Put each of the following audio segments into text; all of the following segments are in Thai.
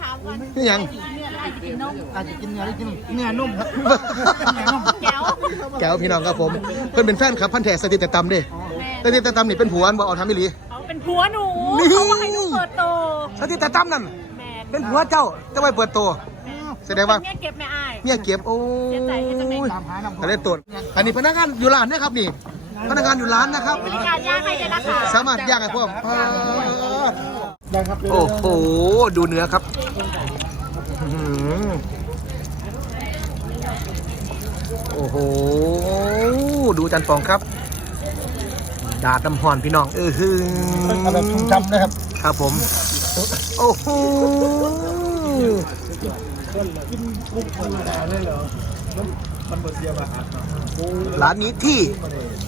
ถามก่อนนี่ยัง อาจจะกินนมอาจจะกินเนื้อได้กินเนื้อนุ่มครับเนื้อนุ่มแก้วแก้วพี่น้องครับผม เพิ่นเป็นแฟนครับพันแท้สติแต่ตำเด้แม่สติแต่ตำนี่เป็นผัวอันบ่เอาทำไม่หลีเขาเป็นผัวหนูนี่เขาบอกให้หนูเปิดโตสติแต่ตำนั่น แม่เป็นผัวเจ้าจะไปเปิดตัวแสดงว่าเมียเก็บแม่อาย เมียเก็บโอ้เสียใจเฮ็ดจังได๋ยตามหาน้ำก็เลยตรวจอันนี้พนักงานอยู่ร้านนะครับนี่ พนักงานอยู่ร้านนะครับ บริการย่างให้ได้ราคาสามารถย่างให้พวก ได้ครับโอ้โห ดูเนื้อครับโอ้โห ดูจันฟองครับ ดาดน้ำหอนพี่น้อง เออฮึเอาแบบชุ่มฉ่ำนะครับ ครับผม โอ้โหร้า นนี้ที่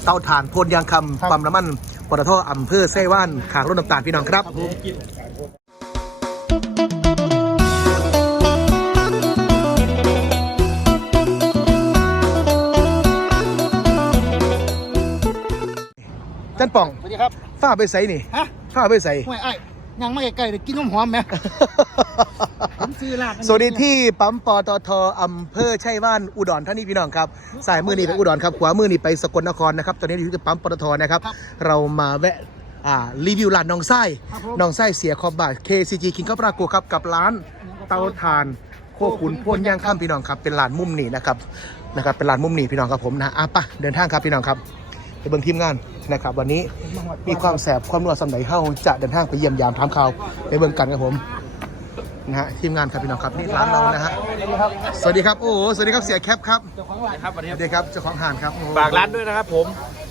เตาถ่านโพนยางคำปั๊มน้ำมันปตทอำเภอไส้ว่านขางรถน้ำตาลพี่น้องครับจันป่องสวัสดีครับฝ้าไปใส่นี่ฮะฝ้าไปใส่ห่วยไอ้ยังไม่ใกล้ๆเลยกินนมหอมไหม ผมซื้อลาดสวัสดีที่ปั๊มปตทอำเภอไชัยว่านอุดรธานีพี่น้องครับสายมือนี่ไปอุดรครับขวามือนี่ไปสกลนครนะครับตอนนี้อยู่ที่ปั๊มปตทนะครับเรามาแวะอ่ารีวิวร้านน้องไส้น้องไส้เสียขอบบาท KCG คิงข้าวปลาโกครับกับร้านเตาถ่านโคขุนพ่นย่างข้ามพี่น้องครับเป็นร้านมุมนี่นะครับนะครับเป็นร้านมุมนี่พี่น้องครับผมนะอะไปะเดินทางครับพี่น้องครับไปเบิ่งทีมงานนะครับวันนี้ มีความแสบความนัวสำไหนเฮาจะเดินทางไปเยี่ยมยามถามข่าวไปเบิ่งกันครับผม นะฮะทีมงานครับพี่น้องครับนี่ร้านเรานะฮะสวัสดีครับโอ้โหสวัสดีครับเสียแคปครับครับวันสนี้วัสดีครับเจ้าของห้านครับโอ้โหฝากร้านด้วยนะครับ ผม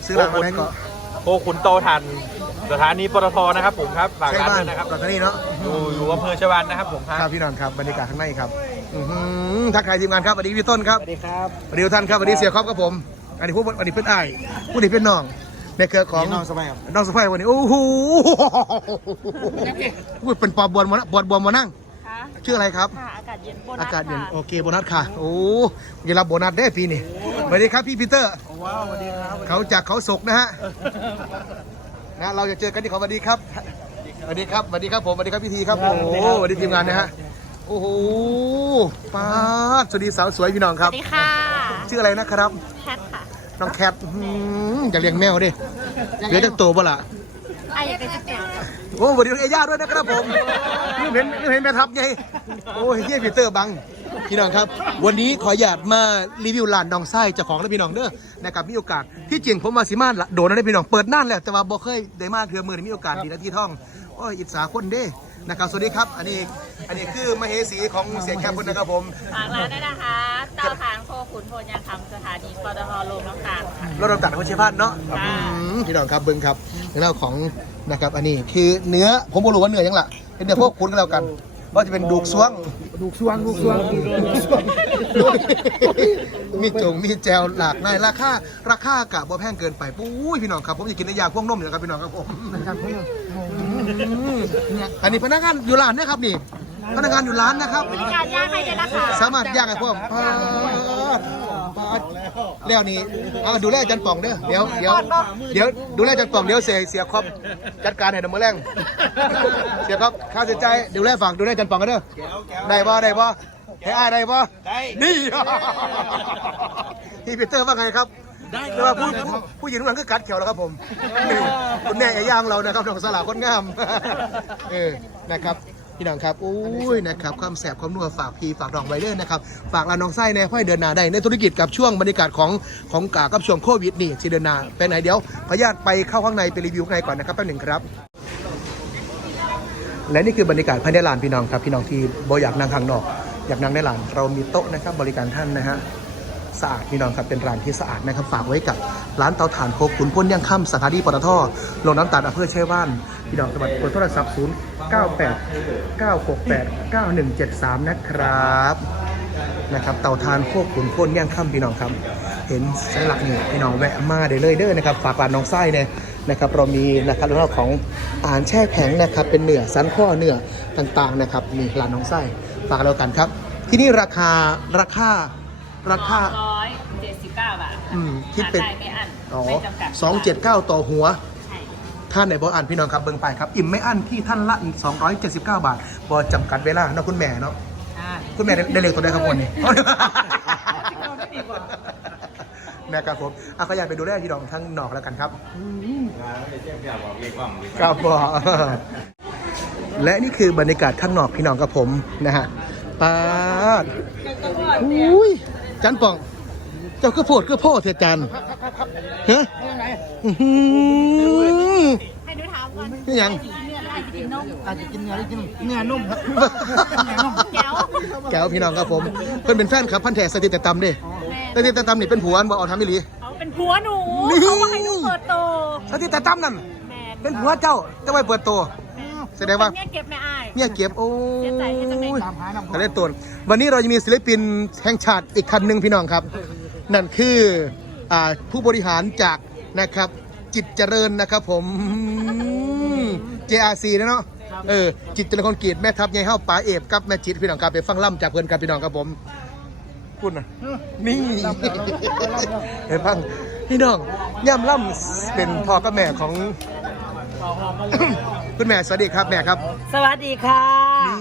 ซื้อร้านมาไหนก็โคขุนโตทันสถานีปตทนะครับผมครับฝากใช่ร้านบ้าด้นวยนะครับตอนนี้เนาะอยู่อยู่อำเภอชวานนะครับผมคครัรับบพี่น้องครับบรรยากาศข้างในครับอื้อหือทักทายทีมงานครับสวัสดีพี่ต้นครับสวัสดีครับสวัสดีทุกท่านครับสวัสดีเสียครอบครับผม อันนี้พวกอันนี้เพื่อนอ้ายผู้นี้เป็นน้องในเครือของ น้องสบายครับน้องสะพ้ายวันนี้โอ้โหพูดเป็นปอบบวมมาปอบบวมมานั่งค่ะ ชื่ออะไรครับ ค่ะ อากาศเย็นโบนัสอากาศเย็นค่ะโอเคโบนัสค่ะ โอ้ยงรับโบนัสได้ปีนี้สวัสดีครับพี่ปีเตอร์ว้าวสวัสดีครับเขาจากเขาศกนะฮะนะเราจะเจอกันที่เขาสวัสดีครับสวัสดีครับสวัสดีครับผมสวัสดีครับพี่ทีครับโอ้โหสวัสดีทีมงานนะฮะโอ้โหป้าดสวัสดีสาวสวยพี่น้องสครัวับสดีค่ะชื่ออะไรนะครับแคทค่ะน้องแคทอื้อหืออย่าเลี้ยงแมวดิเหลือแต่ตัวบ่ล่ะไอ้เป็นจะแก้วโอ้สวัสดีน้องเอย่าด้วยนะครับผมนี่เห็นนี่เห็นแม่ทัพไงโอ้ยเฮียพีเตอร์บังพี่น้องครับ วันนี้ขออยากมารีวิวร้านน้องไส้เจ้าของและพี่น้องเด้อนะครับมีโอกาสที่จริงผมมาสิมาโดนแล้วได้พี่น้องเปิดน่านแหละแต่ว่าบ่เคยได้มาเทือมือนี้มีโอกาสดีนะที่ท่องโอ้ยอิจฉาคนเด้นะครับสวัสดีครับ อันนี้อันนี้คือมเหสีของเสียแคปคนนะครับผมฝากร้านด้วยนะคะเตาถ่านโคขุนโพนยางคำสถานีปตทโรงน้ำตาลค่ะรถเราตัดของเชฟพันเนาะค่ะอืมพี่น้องครับเบิ้งครับเรื่องของ นะครับ อันนี้คือเนื้อผมบ่รู้ว่าเนื้อยังล่ะเป็นเนื้อพวกคุณกันแล้วกันว่าจะเป็นดูกซวง ดูกสวงดูกสวงดูกสวงมีจงมีแจวหลากหลายราคาราคากะบ่แพงเกินไปปุ้ยพี่น้องครับผมอยากกินในยาพวกนมอยู่นะครับพี่น้องครับผมนะครับผมอันนี้พนักงานอยู่ร้านนะครับนี่พนักงานอยู่ร้านนะครับบริการย่างให้ได้ราคาสามารถย่างให้พวกปาดปาด แล้วนี่เอาดูแลอาจันป่องเด้อเดี๋ยวเดี๋ยวเดี๋ยวดูแลอาจันป่องเดี๋ยวเสียเสียครอบจัดการให้ดำเนินแรงเสียครับค่าเสียใจดูแลฝั่งดูแลอาจันป่องกันเด้อได้บ่ได้บ่ให้อายได้บ่ได้นี่พี่ปีเตอร์ว่าไงครับได้แต่ว่าผู้ผู้ผู้หญิงทุกคนก็กัดเขียวแล้วครับผมนี่คุณแม่ย่างเรานะครับน้องสลาคนงามเออนะครับ พี่น้องครับอุ้ยนะครับความแสบความนัวฝากพี่ฝากดองไว้เด้อนะครับฝากร้านน้องไส้ในห้อยเดินหนาได้ในธุรกิจกับช่วงบรรยากาศของของกากับช่วงโควิดนี่ที่เดินหนาไปไหนเดี๋ยวขออนุญาตไปเข้าข้างในไปรีวิวข้างในก่อนนะครับแป๊บหนึ่งครับและนี่คือบรรยากาศภายในร้านพี่น้องครับพี่น้องที่บ่อยากนั่งข้างนอก อยากนั่งในร้านเรามีโต๊ะนะครับบริการท่านนะฮะ สะอาดพี่น้องครับเป็นร้านที่สะอาดนะครับฝากไว้กับร้านเตาถ่านโคขุนพ้นย่างค่ำสถานีปตทลงน้ำตาลอำเภอเชยว่านพี่น้องจังหวัดเบอโทรศัพท์0 9 8 9 6 8 9 1 7 3 นะครับนะครับเตาถ่านโคขุนพ้นย่างค่ำพี่น้องครับเห็นสัญลักษณ์นี่พี่น้องแวะมาได้เลยเด้อนะครับฝากร้านน้องไส้เนี่ยนะครับเรามีนะครับเรื่องของอาหารแช่แข็งนะครับเป็นเนื้อสันข้อเนื้อต่างๆนะครับมีร้านน้องไส้ฝากแล้วกันครับ ที่นี่ราคาราคา ราคา ร้อยเจ็ดสิบเก้าบาทอืมคิดเป็น หาได้ไม่อั้นอ๋อไม่จำกัดสองเจ็ดเก้าต่อหัว ใช่ท่านไหนบ่อ่านพี่น้องครับเบิ่งไปครับ อิ่มไม่อั้นที่ท่านละ 279 บาทบ่จำกัดเวลาเนาะคุณแม่เนาะคุณแม่ได้ได้เลขตัวได้ครับคนนี้แม่ครับผมอะก็อยากไปดูได้ที่ดองทั้งนอกแล้วกันครับ ครับผมและนี่คือบรรยากาศข้างนอกพี่น้องกับผมนะฮะปาดอุ้ย จันป่อง เจ้าก็โพดก็พ่อเถอะจันฮะอื้อหือให้ดูถามก่อนนี่ยังอาจจะกินนมอาจจะกินเนื้อได้กินเนื้อนุ่มครับแก้วแก้วพี่น้องครับผมเพิ่นเป็นแฟนครับพันแท้สติแต่ตำเด้สติแต่ตำนี่เป็นผัวอันบ่เอาทำไม่หลีเขาเป็นผัวหนูนี่เขาว่าให้หนูเปิดโตสติแต่ตำนั่นแม่เป็นผัวเจ้าจะไว้เปิดตัว แสดงว่าเนี่ยเก็บแม่อาย เมียเก็บโอ้เสียใจให้จังไหนยตามหาน้ำทะเลตนวันนี้เราจะมีศิลปินแห่งชาติอีกคันหนึ่งพี่น้องครับ นั่นคืออ่าผู้บริหารจากนะครับ จิตเจริญนะครับผม JRC นะเนาะเออจิตเจริญคอนกรีตแม่ทัพยายเฮ้าป๋าเอฟกับแม่จิตพี่น้องครับไปฟังล่ำจากเพื่อนกันพี่น้องครับผมคุณนะนี่ เห็นฟังพี่น้องย่ำล่ำเป็นพ่อกับแม่ของ คุณแม่สวัสดีครับแม่ครับ สวัสดีค่ะ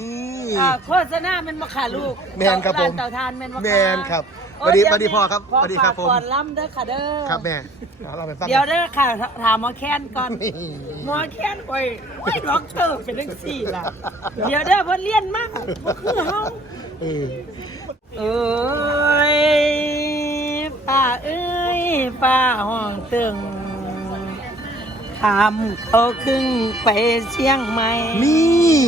นี่อ่าโฆษณาเป็นมะขาลูกแมนครับผมเต่าทานแมนมะแมขานครับโอ้สวัสดีเยสวัสดีพ่อครับพ่อสวัสดีครับฝากผมก่อนล้ำเด้อค่ะเด้อครับแม่เอาเราไปฟังเดี๋ยวเด้อค่ะถามหมอแค้นก่อนนี่หมอแค้นไปไม่ด็อกเตอร์เป็นเรื่องสี่ล่ะเดี๋ยวเด้อเพิ่นเรียนมากบ่คือเฮา เออเอ้ยป้าเอ้ยป้าห้องตึง ทำเขาครึ่งไปเชียงใหม่นี่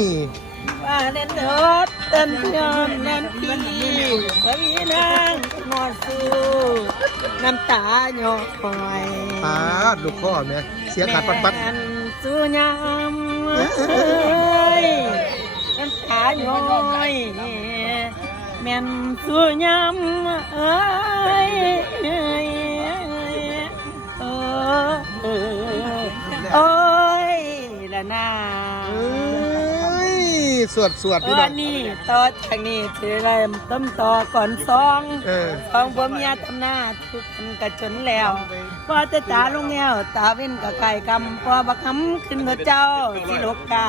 ว่าเล่นรถเต้นยอมเล่นปีสวีนางนอสู้น้ำตาหยอกคอยปาดลูกข้อแม่เสียขาดปัดปัดแม่นสู้ยามเอ้ยน้ำตาหยอยแม่นสู้ยามเอ้ย ละนาเอ้ยสวดสวดพี่น้วัองนนี้ต่อจากนี้ถือเริ่มต้นต่อก่อนสองเออสองผมยาทำหน้าทุกคนกระจนแล้วพอจะตาลงแงวตาเว้นกับไก่กำพอบักคำขึ้นกับเจ้าสิโลกกา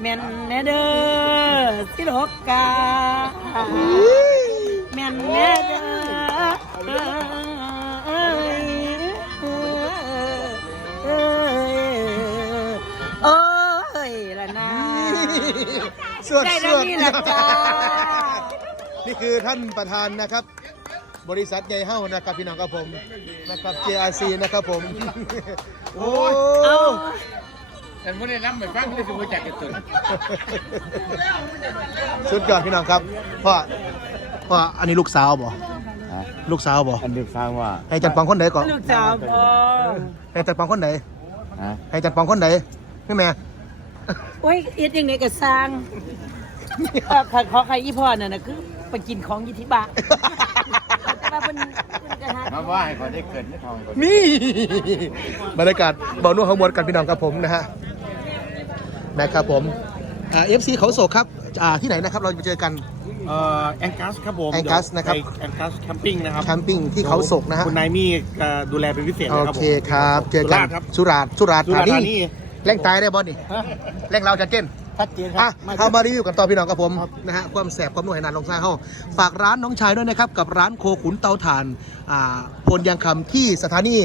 แม่นแน่เด้อสิโลกกา แม่นแน่เด้อเอ้ สวดได้สแล้ววดนี่แหละจ้านี่คือท่านประธานนะครับ บริษัทใหญ่เฮ้านะครับพี่น้องครับผมนะครับ JRC นะครับผม โอ้เอาแต่ไม่ได้รับไม่ฟังไม่ได้รู้จักกันตัวสุดยอดพี่น้องครับพ่อพ่ออันนี้ลูกสาวบ่ลูกสาวบ่อันนี้ฟังว่าให้จันปองคนไหนก่อนลูกสาวพ่อให้จันปองคนไหน ฮะให้จันปองคนไหนพี่แม่ โอ้ยเอ็ดยังไงก็สร้างเอ่อขอขอใครยี่พ่อน่ะนะคือไปกินของยี่ทิบะแต่ว่าเพิ่นเพิ่นกระทะ มาว่าให้เขาได้เกิดไม่ทองก่อนนี่ บรรยากาศเบานุ่มขมวดกันพี่น้องครับผมนะฮะนะครับผมอ่าเอฟซีเขาโศกครับอ่าที่ไหนนะครับเราจะไปเจอกัน เอ่อแองกัสครับผม Angus นะครับ แองกัสแคมปิ้งนะครับแคมปิ้งที่เขาโศกนะฮะคุณนายมี่ก็ดูแลเป็นพิเศษโอเลยครับผมเคครับ เจอกันสุราษฎร์ครับสุราษฎร์สุราษฎร์สุราษฎร์ธาธานีนี แรงตายได้บอสนี่แรงเราจะเก้นชัดเจนคอะรับเอามารีวิวกันต่อพี่น้องกับผมนะฮะความแสบความนุ่มนานลงซ่าเข้าฝากร้านน้องชายด้วยนะครับกับร้านโคขุนเตาถ่านอ่าพลยางคำที่สถานี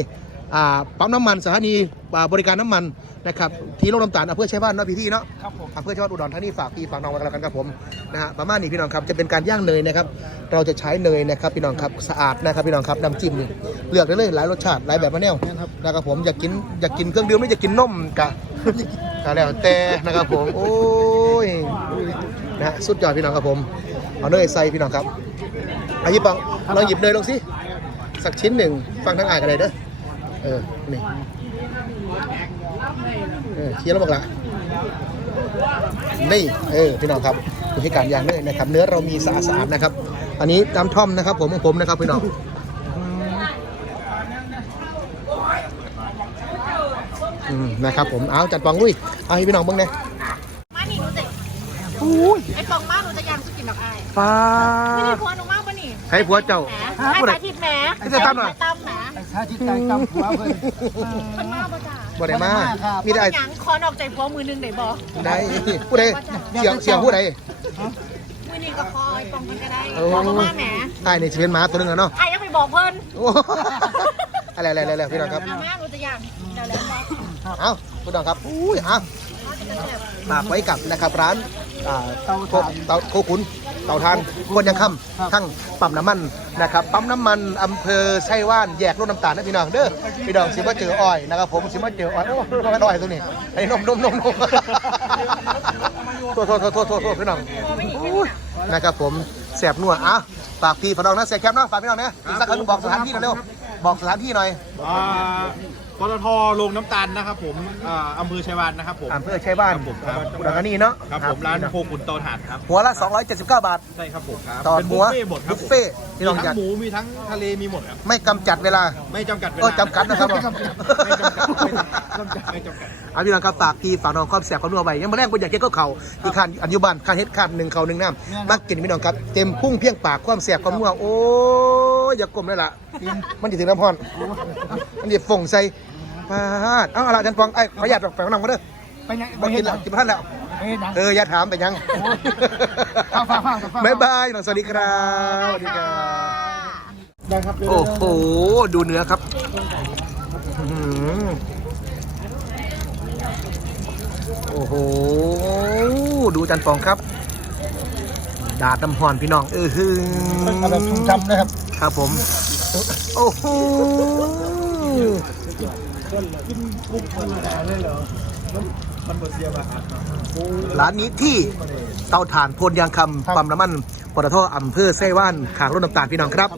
อ่าปั๊มน้ำมันสถานีอ่าบริการน้ำมันนะครับที่โรงน้ำตาลอำเภอชัยบ้านเนาะพี่ที่เนาะ ครับผม อำเภอชัยบ้านอุดรธานีฝากพี่ฝากน้องไว้กันแล้วกันครับผมนะฮะประมาณนี้พี่น้องครับจะเป็นการย่างเนยนะครับ เราจะใช้เนยนะครับพี่น้องครับสะอาดนะครับพี่น้องครับน้ำจิ้มนี่เลือกได้เลยหลายรสชาติหลายแบบมาแนวนะครับผมอยากกินอยากกินเครื่องดื่มไม่อยากกินนมกะ ก็แล้วแต่นะครับผม โอ้ยนะฮะสุดยอดพี่น้องครับผม เอาเนยใส่พี่น้องครับอายิบปังลองหยิบเนยลงสิ สักชิ้นหนึ่งฟังทั้งอ่านกันเลยเด้อ เออ นี่เออเคี้ยวแล้วบอกละนี่ เออ พี่น้องครับวิธีการย่างเนยนะครับ เนื้อเรามีสะอาดนะครับ อันนี้ตามท่อมนะครับ ผมของผมนะครับพี่น้อง อืมนะครับผมเอาจัดปองลุยเอาให้พี่น้องเบ้างนะมานี่หนูจะไอ้ปองมากหนูจะยางสุกินดอกอายฟ้าไม่ได้ผัวหนูมากปะนี่ให้ผัวเจ้าแหมฮะให้ผู้ใดสาธิตแหมให้จะตั้มหน่อยตั้มแหมชาติใจกำหัวเพิ่น มันมากปะจ้าบ่ได้มาบ่ได้มาครับ มีได้หยังคอนออกใจพัวมือหนึงได้บ่ได้ผู้ใดเสียงเสียงผู้ใด มือนี้ก็คอยปองกันก็ได้โอ้บอกมาแหมตายในเชียนหมาตัวหนึงอะเนาะไอ้ยังไปบอกเพิ่นโอ้ อะไรอะไรอะไรพี่น้องครับมามารู้จะยังเดี๋ยวแล้วบอกเอ้าพี่น้องครับอุ้ยเอ้าฝากไว้กับนะครับร้านอ่าเตาโคถ่านเตาโคขุนเตาทานคนยังค่ำทั้งปั๊มน้ำมันนะครับปั๊มน้ำมันอำเภอไชัยว่านแยกรถน้ำตาลนะพี่น้องเด้อพี่น้องสิมาเจออ้อยนะครับผมสิมาเจออ้อยโอ้ไม่อ้อยตัวนี้ไอ้นมนมนมนมโทษโทษโทษโทษโทษโทษพี่น้องอุ้ยนะครับผมแสบนัวอะฝากพี่ฝากน้องนะเสียแคปนะฝากพี่น้องนะอีกสักครั้งบอกสถานที่หน่อยเร็ว บอกสถานที่หน่อยอ่าปตทลงน้ำตาลนะครับผมอ่าอำเภอชัยวานนะครับผม อำเภอชัยบ้านครับผมครับ อุดรธานีเนาะครับผมร้านโคขุนเตาถ่านครับหัวละ 279 บาท ใช่ครับผมครับต่อเป็นหับุวฟเฟ่ต์หมดครับบุฟเฟ่ต์ผมพี่น้องมีจัทั้ดงหมูมีทั้งทะเลมีหมดครับไม่กำจัดเวลา ไม่จำกัดเวก็ลาจำกัดนะครับ ไม่จำกัดไม่จำกัดไม่จำกัดไม่จำกัด เอาพี่น้องครับฝากพี่ฝากน้องความแสบความนัวไปยังมาแรกคนอยากเก็บก็เขาที่ขันอนุบาลขันเฮ็ดขันหนึ่งเขาหนึ่งน้ำมักกินพี่น้องครับเต็มพุ่งเพียงปากความแสบความนัวโอ้ ยอย่ากลมเลยล่ะ มันจะถึงน้ำพรมันจะฝงใส่พาดเอาเอาละอาจันฟองไอ้ขออนุญาตไปข้างนอกมาเด้อไปยังมากินแล้วกินพันแล้ว ไปเฮ็ดหยัง เอออย่าถามไปยังฟังฟังฟังฟังบ๊ายบายน้องสวัสดีครับสวัสดีครับ ได้ครับโอ้โห ดูเนื้อครับอื้อหือโอ้โห ดูจันฟองครับ ดาดน้ำหอนพี่น้อง เออฮึ เอาแบบชุ่มฉ่ำนะครับ ครับผม โอ้โหร้านนี้ที่เตาถ่านพลยางคำปั๊มน้ำมันปตทอำเภอไส้ว่านขางรถน้ำตาลพี่น้องครับ